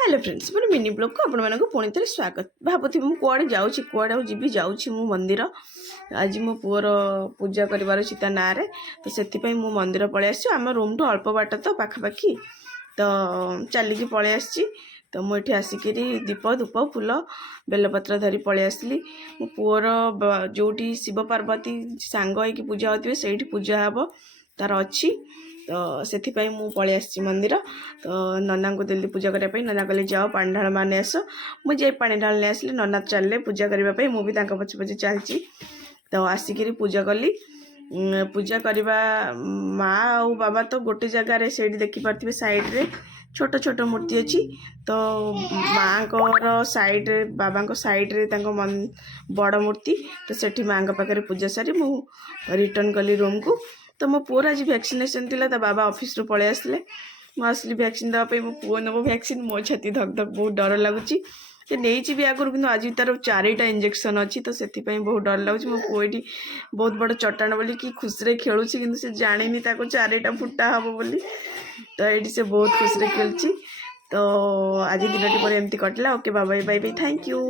Hello friends मोर mini blog को आपण मानक पुणी थे स्वागत भावुथी मुझे कुआड़े जाऊँगी कुआड़े जी जाऊँगी मु मंदिर आज मो पुअर पूजा करार अच्छी ता ना तो से मु मंदिर पलि आसी आम रूम ठू अल्प बाट तो पाखापाखि तो चलिकी पलि आसी तो मुझे आसिक दीप धूप फूल बेलपत्र धरी पलि आसली मो पुअर जो शिव पार्वती सांग होगी पूजा होते से पूजा हे तार अच्छी तो से मु पलि आसी मंदिर तो नना को दिल्ली पूजा करने नना कहले जाओ पानी ढाल माने आस मुझे पानी ढाल आसली नना चलले पूजा करने मुझे पछे पछे चलची तो आसिक पूजा कली पूजा करवा माँ और बाबा तो गोटे जगार से देखिपे साइड रे छोट छोट मूर्ति अच्छी तो माँ को साइड रे बाबा को साइड रे मन बड़ मूर्ति तो सेठी माँ पाखे पूजा सारी मु रिटर्न कली रूम को तो मो पुअर आज वैक्सीनेशन थिला तो बाबा ऑफिस रु पळे आसले मु आसली वैक्सीन देवाई मो पुओ नब वैक्सीन मो छाती धक धक बहुत डर लगुच नहीं भी आगुरी कि आज तार 4टा इंजेक्शन अच्छी तो से बहुत डर लगुच मो पुओ ये बहुत बड़ चट्टान बोली कि खुशी खेलुँ कि से जानी 4टा फुटा हम बोली तो ये से बहुत खुशी खेलुची तो आज दिन टी पर एमती कटला okay bye bye bye thank you.